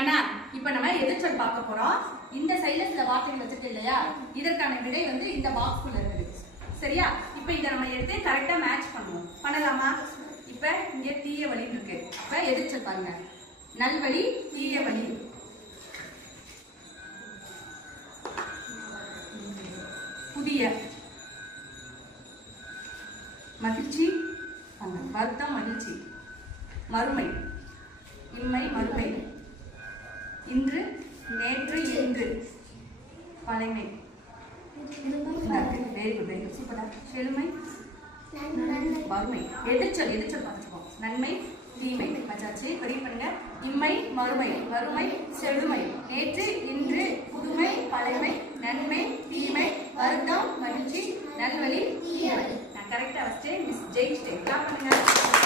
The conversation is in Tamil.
கண்ணா இப்ப நம்ம எதிர்ச்சொல் பார்க்க போறோம். இந்த சைடுல சில வார்த்தைகள் வச்சிருக்கு இல்லையா, இதற்கான விடை வந்து இந்த பாக்ஸ்குள்ள இருக்குது. சரியா? இப்ப இத நம்ம எடுத்து கரெக்டா மேட்ச் பண்ணுவோம். பண்ணலாமா? இப்ப இங்க தீய வழி இருக்கு. இப்ப எதிர்ச்சொல் பாருங்க. நல்வழி, தீய வழி. புதிய, மகிழ்ச்சி, வருத்தம், மகிழ்ச்சி. மறுமை, இம்மை, மறுமை. இன்று, நேற்று, இன்று. பழைமை. வெரி குட், வெரி குட், சூப்பரா. செழுமை, வறுமை. எதிர்ச்சொல் பார்த்துக்கோம். நன்மை, தீமை வச்சாச்சு. ரீட் பண்ணுங்க. இம்மை, மறுமை, வறுமை, செழுமை, நேற்று, இன்று, புதுமை, பழைமை, நன்மை, தீமை, வருத்தம், மகிழ்ச்சி, நல்வழி, தீயவழி. நான் கரெக்டா வச்சேன். மிஸ் ஜெயிச்சிட்டேன். பண்ணுங்க.